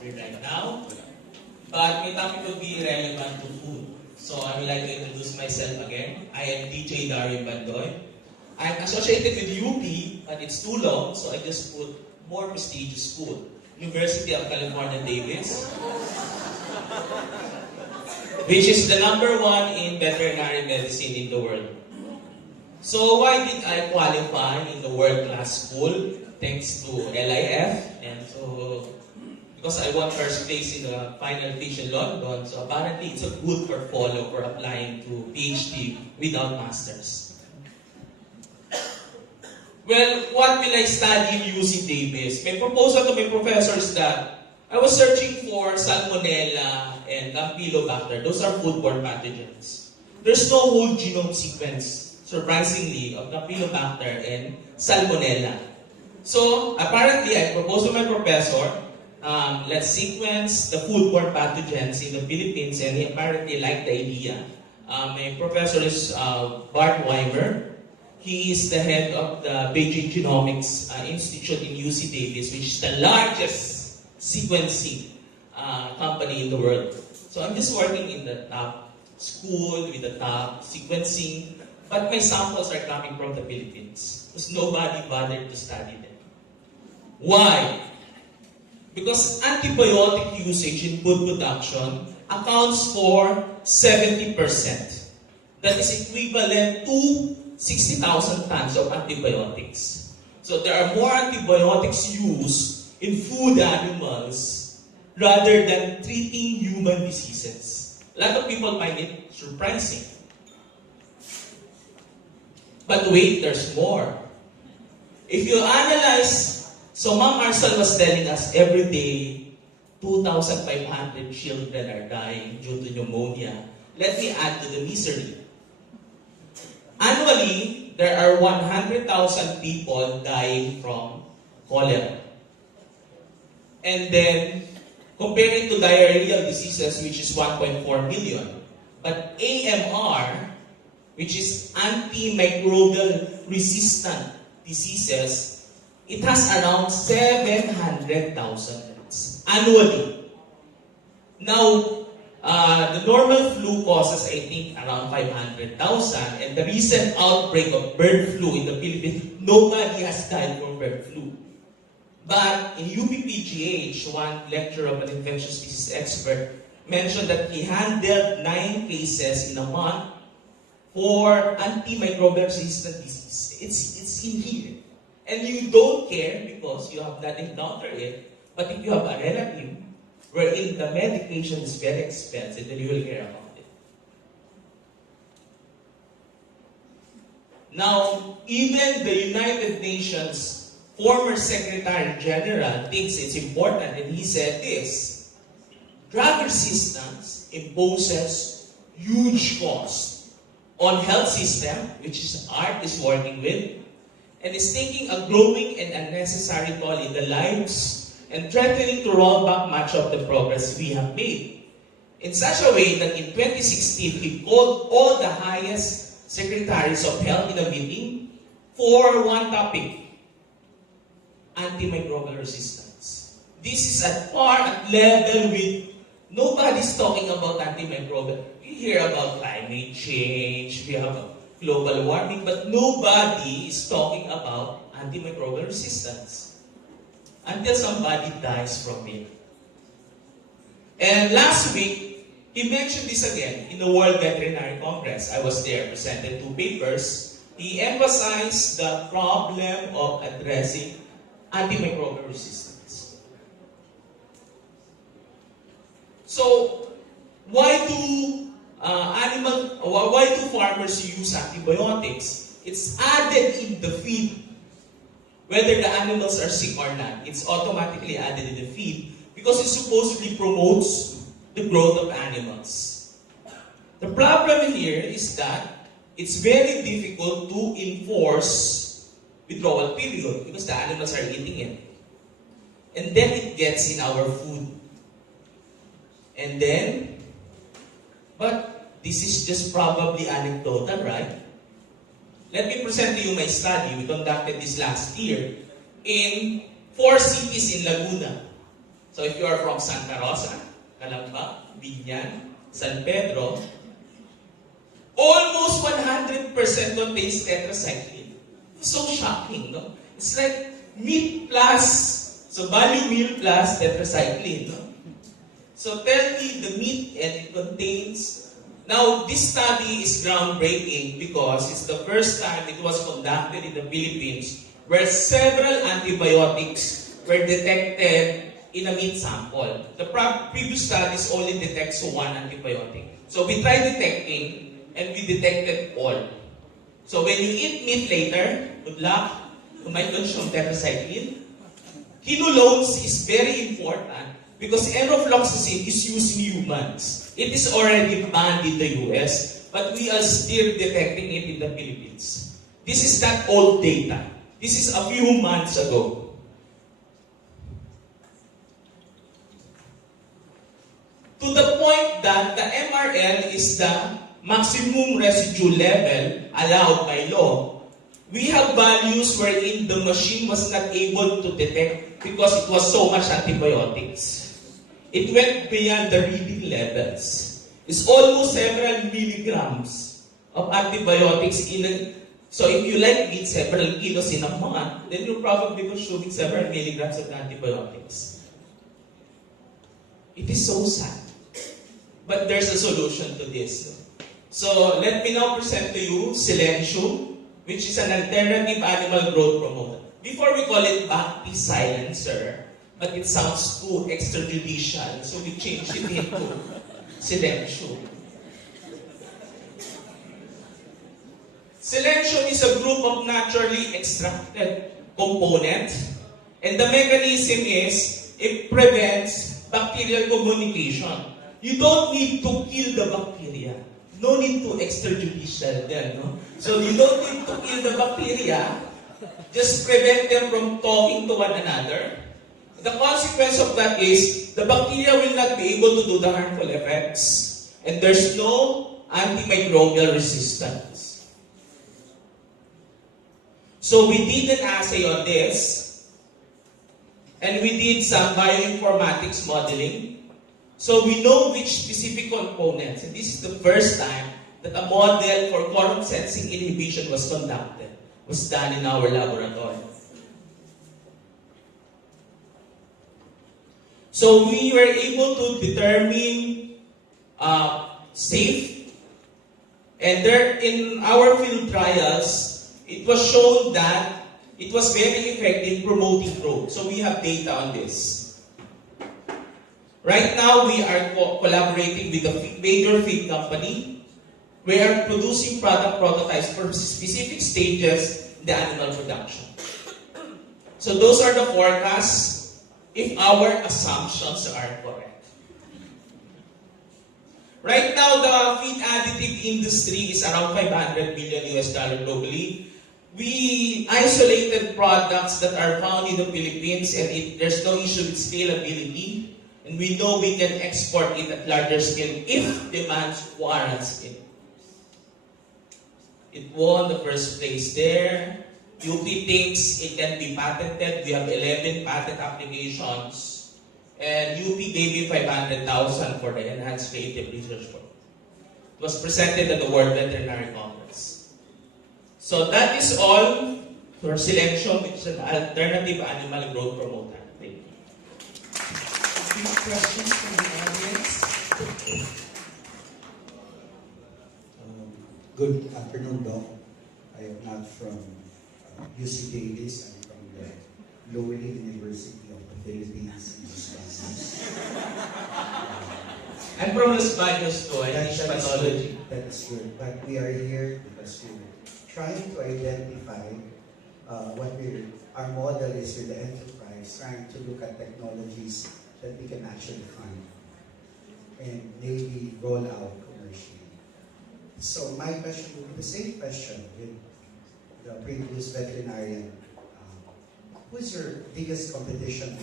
cover right now, but my topic will be relevant to food. So I would like to introduce myself again. I am DJ Darwin Bandoy. I'm associated with UP, but it's too long, so I just put more prestigious school. University of California, Davis, which is the #1 in veterinary medicine in the world. So why did I qualify in the world-class school? Thanks to LIF, and so because I won first place in the final fish in London, so apparently it's a good portfolio for applying to PhD without masters. Well, what will I study in UC Davis? My proposal to my professor is that I was searching for Salmonella and Campylobacter. Those are foodborne pathogens. There's no whole genome sequence, surprisingly, of Campylobacter and Salmonella. So, apparently, I proposed to my professor, let's sequence the foodborne pathogens in the Philippines, and he apparently liked the idea. My professor is Bart Weimer. He is the head of the Beijing Genomics Institute in UC Davis, which is the largest sequencing company in the world. So I'm just working in the top school with the top sequencing, but my samples are coming from the Philippines because nobody bothered to study them. Why? Because antibiotic usage in food production accounts for 70%. That is equivalent to 60,000 tons of antibiotics. So there are more antibiotics used in food animals rather than treating human diseases. A lot of people find it surprising. But wait, there's more. If you analyze, so Ma'am Marcel was telling us every day 2,500 children are dying due to pneumonia. Let me add to the misery. Annually, there are 100,000 people dying from cholera. And then, comparing to diarrheal diseases, which is 1.4 million. But AMR, which is antimicrobial resistant diseases, it has around 700,000 deaths annually. Now, the normal flu causes, I think, around 500,000. And the recent outbreak of bird flu in the Philippines, nobody has died from bird flu. But in UPPGH, one lecturer of an infectious disease expert mentioned that he handled 9 cases in a month for antimicrobial resistant disease. It's in here. And you don't care because you have not encountered it. But if you have a relative wherein the medication is very expensive, then you will care about it. Now, even the United Nations former Secretary General thinks it's important, and he said this: drug resistance imposes huge cost on health system, which is ART is working with, and is taking a growing and unnecessary toll in the lives and threatening to roll back much of the progress we have made. In such a way that in 2016, he called all the highest secretaries of health in a meeting for one topic: antimicrobial resistance. This is at level with nobody's talking about antimicrobial. We hear about climate change, we have global warming, but nobody is talking about antimicrobial resistance until somebody dies from it. And last week, he mentioned this again in the World Veterinary Congress. I was there, presented 2 papers. He emphasized the problem of addressing antimicrobial resistance. So, why do farmers use antibiotics? It's added in the feed. Whether the animals are sick or not, it's automatically added in the feed because it supposedly promotes the growth of animals. The problem here is that it's very difficult to enforce withdrawal period because the animals are eating it. And then it gets in our food. And then, but this is just probably anecdotal, right? Let me present to you my study. We conducted this last year in 4 cities in Laguna. So if you are from Santa Rosa, Calamba, Binyan, San Pedro, almost 100% contains tetracycline. So shocking, no? It's like meat plus, so value meal plus tetracycline, no? So tell me the meat and it contains. Now this study is groundbreaking because it's the first time it was conducted in the Philippines where several antibiotics were detected in a meat sample. The previous studies only detects one antibiotic. So we tried detecting and we detected all. So when you eat meat later, good luck, you might consume tetracycline. Quinolones is very important because enrofloxacin is used in humans. It is already banned in the US, but we are still detecting it in the Philippines. This is not old data. This is a few months ago. To the point that the MRL is the maximum residue level allowed by law. We have values wherein the machine was not able to detect because it was so much antibiotics. It went beyond the reading levels. It's almost several milligrams of antibiotics in a, so if you like eat several kilos in a month, then you're probably consuming several milligrams of antibiotics. It is so sad. But there's a solution to this. So let me now present to you Silencium, which is an alternative animal growth promoter. Before we call it Bacti Silencer, but it sounds too extrajudicial, so we changed it into Silencium. Silencium is a group of naturally extracted components, and the mechanism is it prevents bacterial communication. You don't need to kill the bacteria. No need to extrajudicial then, no? So you don't need to kill the bacteria. Just prevent them from talking to one another. The consequence of that is the bacteria will not be able to do the harmful effects, and there's no antimicrobial resistance. So we did an assay on this, and we did some bioinformatics modeling. So we know which specific components, and this is the first time that a model for quorum sensing inhibition was conducted, was done in our laboratory. So we were able to determine safe, and there in our field trials, it was shown that it was very effective promoting growth. So we have data on this. Right now, we are collaborating with a major feed company. We are producing product prototypes for specific stages in the animal production. So those are the forecasts if our assumptions are correct. Right now, the feed additive industry is around $500 billion globally. We isolated products that are found in the Philippines, and there's no issue with scalability. And we know we can export it at larger scale if demand warrants it. It won the first place there. UP thinks it can be patented. We have 11 patent applications. And UP gave me $500,000 for the Enhanced Creative Research Program. It was presented at the World Veterinary Congress. So that is all for Silencium, which is an alternative animal growth promoter. Thank you. Questions from the audience? Good afternoon, Doc. I am not from UC Davis. I'm from the Lowly University of the Philippines in Wisconsin. I'm from Los Baños too. I teach pathology. That is good. But we are here because we're trying to identify our model is with the enterprise, trying to look at technologies that we can actually fund and maybe roll out commercially. So my question will be the same question with the previous veterinarian. Who is your biggest competition?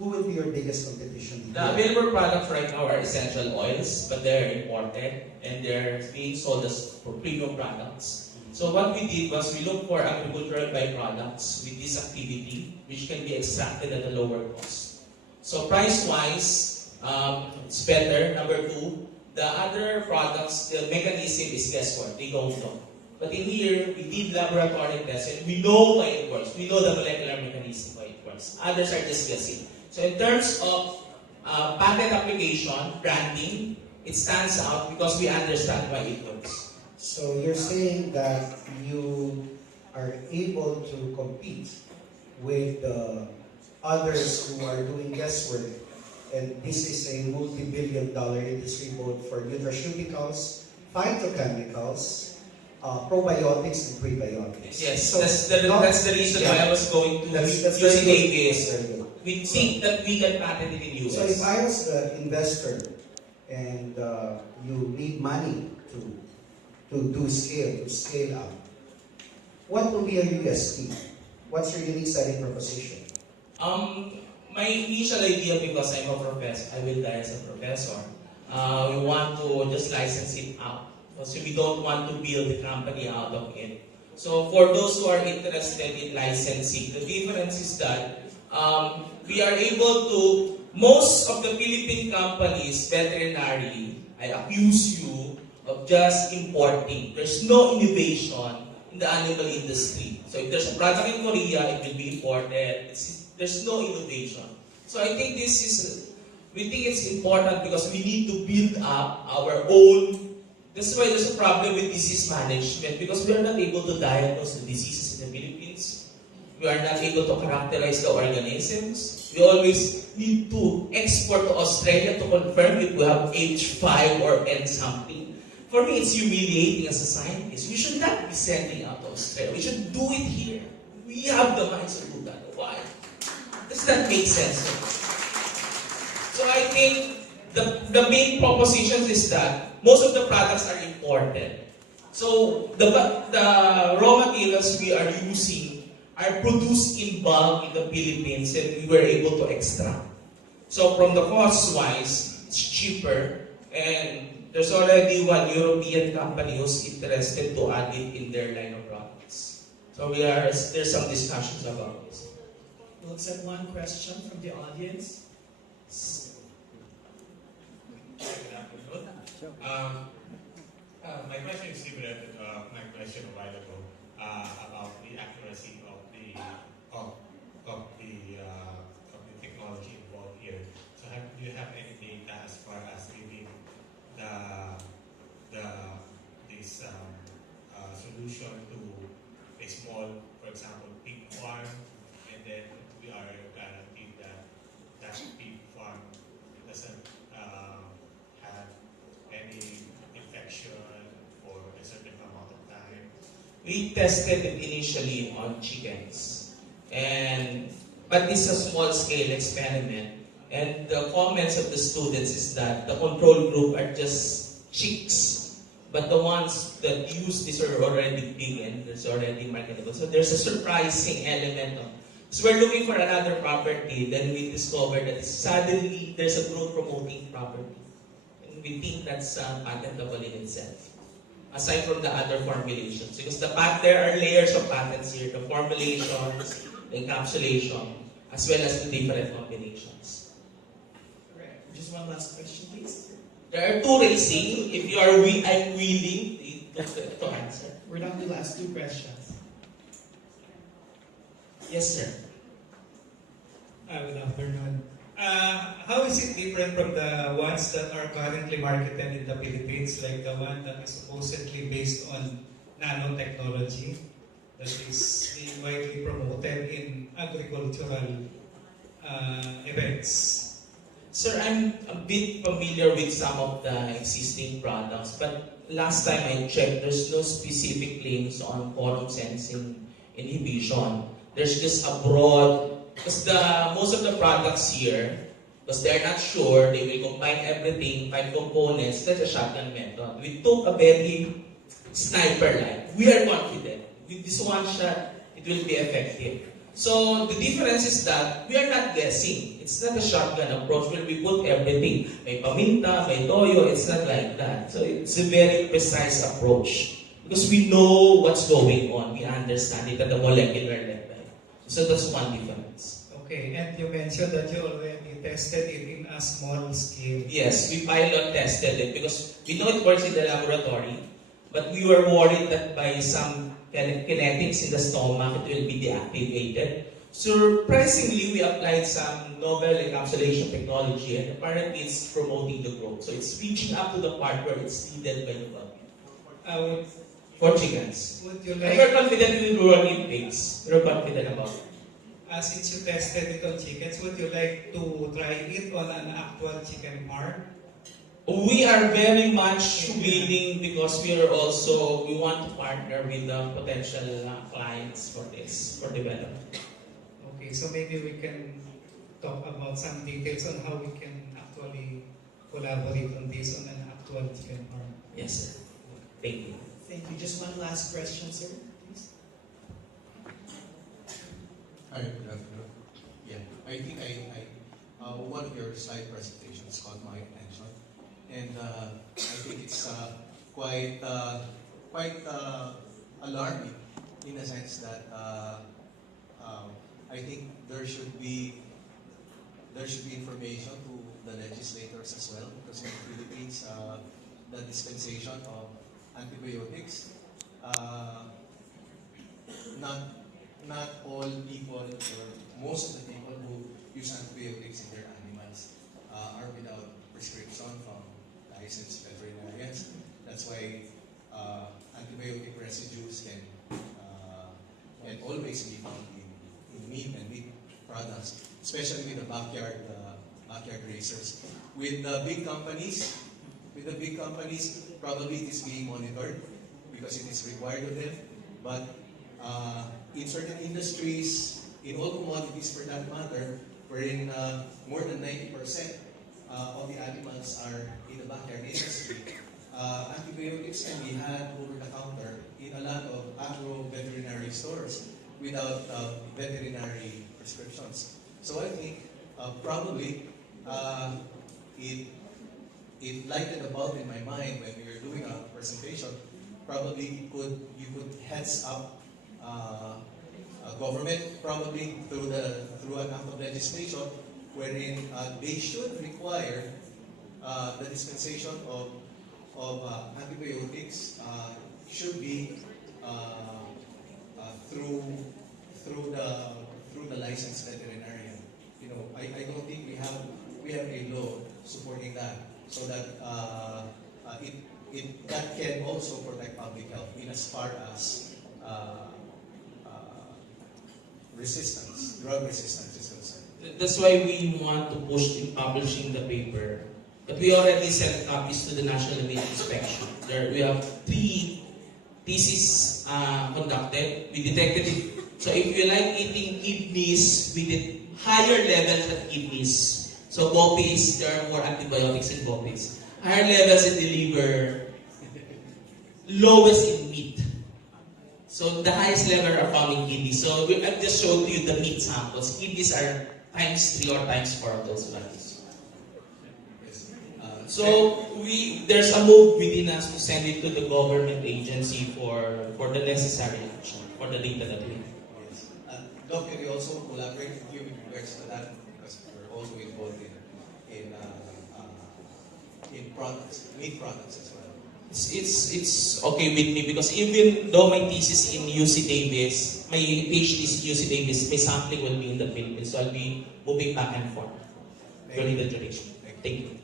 Who will be your biggest competition? The available products right now are essential oils, but they're imported and they're being sold as for premium products. So what we did was we looked for agricultural byproducts with this activity, which can be extracted at a lower cost. So price-wise, it's better. Number two, the other products, the mechanism is guesswork. They don't know. But in here, we did laboratory tests and we know why it works. We know the molecular mechanism why it works. Others are just guessing. So in terms of patent application, branding, it stands out because we understand why it works. So you're saying that you are able to compete with others who are doing guesswork, and this is a multi-billion-dollar industry both for nutraceuticals, phytochemicals, probiotics, and prebiotics. Yes, So that's the reason why I was going to that's using very ABS. good. We think that we can patent it in US. So if I was the investor and you need money to scale up, what will be your USP? What's your unique selling proposition? My initial idea, because I'm a professor, I will die as a professor. We want to just license it out. So we don't want to build the company out of it. So for those who are interested in licensing, the difference is that we are able to, most of the Philippine companies, veterinary, I accuse you of just importing. There's no innovation in the animal industry. So if there's a product in Korea, it will be imported. There's no innovation. So I think we think it's important because we need to build up our own. That's why there's a problem with disease management because we are not able to diagnose the diseases in the Philippines. We are not able to characterize the organisms. We always need to export to Australia to confirm if we have H5 or N something. For me, it's humiliating as a scientist. We should not be sending out to Australia. We should do it here. We have the minds to do that. Why? Does that make sense? So I think the main propositions is that most of the products are imported. So the raw materials we are using are produced in bulk in the Philippines and we were able to extract. So from the cost-wise, it's cheaper and there's already one European company who's interested to add it in their line of products. So there's some discussions about this. We'll accept one question from the audience. Good afternoon. My question is similar to my question a while ago about the accuracy of the technology involved here. So, do you have any data as far as giving this solution to a small, for example, pig farm, and then we are guaranteed that that pig farm doesn't have any infection for a certain amount of time? We tested it initially on chickens, but it's a small-scale experiment. And the comments of the students is that the control group are just chicks, but the ones that use this are already big and it's already marketable. So there's a surprising element of. So we're looking for another property, then we discovered that suddenly there's a growth promoting property. And we think that's patentable in itself. Aside from the other formulations. Because there are layers of patents here, the formulations, the encapsulation, as well as the different combinations. Correct. Just one last question, please. There are two racing. If you are I'm willing to answer. We're down to the last two questions. Yes, sir. Good afternoon. How is it different from the ones that are currently marketed in the Philippines, like the one that is supposedly based on nanotechnology that is being widely promoted in agricultural events? Sir, I'm a bit familiar with some of the existing products, but last time I checked, there's no specific claims on quorum sensing inhibition. There's just a broad, because most of the products here, because they're not sure, they will combine everything, 5 components, that's a shotgun method. We took a very sniper-like. We are confident. With this one shot, it will be effective. So the difference is that we are not guessing. It's not a shotgun approach where we put everything. May paminta, may toyo, it's not like that. So it's a very precise approach. Because we know what's going on. We understand it at the molecular level. So that's one difference. Okay, and you mentioned that you already tested it in a small scale. Yes, we pilot tested it because we know it works in the laboratory, but we were worried that by some kinetics in the stomach, it will be deactivated. Surprisingly, we applied some novel encapsulation technology, and apparently it's promoting the growth. So it's reaching up to the part where it's needed by the body. Would, For chickens. would you And like, we're confident we will run in pigs. We're confident about it. since you tested it on chickens, would you like to try it on an actual chicken farm? We are very much willing because we want to partner with the potential clients for this, for development. Okay, so maybe we can talk about some details on how we can actually collaborate on this on an actual chicken farm. Yes, sir. Thank you. Thank you. Just one last question, sir, please. Hi, good afternoon. Yeah, I think one of your slide presentations caught my attention, and I think it's quite alarming in a sense that I think there should be information to the legislators as well, because in the Philippines, the dispensation of antibiotics, not all people or most of the people who use antibiotics in their animals are without prescription from licensed veterinarians. That's why antibiotic residues can always be found in meat and meat products, especially with the backyard racers. With the big companies, probably it is being monitored because it is required of them. But in certain industries, in all commodities for that matter, wherein more than 90% of the animals are in the backyard industry, antibiotics can be had over the counter in a lot of agro-veterinary stores without veterinary prescriptions. So I think probably it lighted a bulb in my mind when we were doing our presentation. Probably you could heads up government, probably through an act of legislation, wherein they should require the dispensation of antibiotics should be through the licensed veterinarian. I don't think we have a law supporting that, so that that can also protect public health in as far as drug resistance is concerned. That's why we want to push in publishing the paper. But we already sent copies to the National Meat Inspection. We have 3 theses conducted. We detected it. So if you like eating kidneys, we did higher levels of kidneys. So boppies, there are more antibiotics in boppies. Higher levels in the liver, lowest in meat. So the highest level are found in kidneys. So I've just showed you the meat samples. Kidneys are ×3 or ×4 of those values. So there's a move within us to send it to the government agency for the necessary action, for the data that we have. Yes. Doc, can we also collaborate with you with regards to that, because we're also involved in products, meat products as well. It's okay with me because even though my thesis in UC Davis, my PhD is UC Davis, my sampling will be in the Philippines, so I'll be moving back and forth during the duration. Thank you.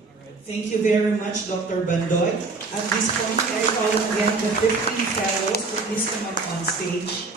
Thank you very much, Dr. Bandoy. At this point, I call again the 15 fellows to please come up on stage.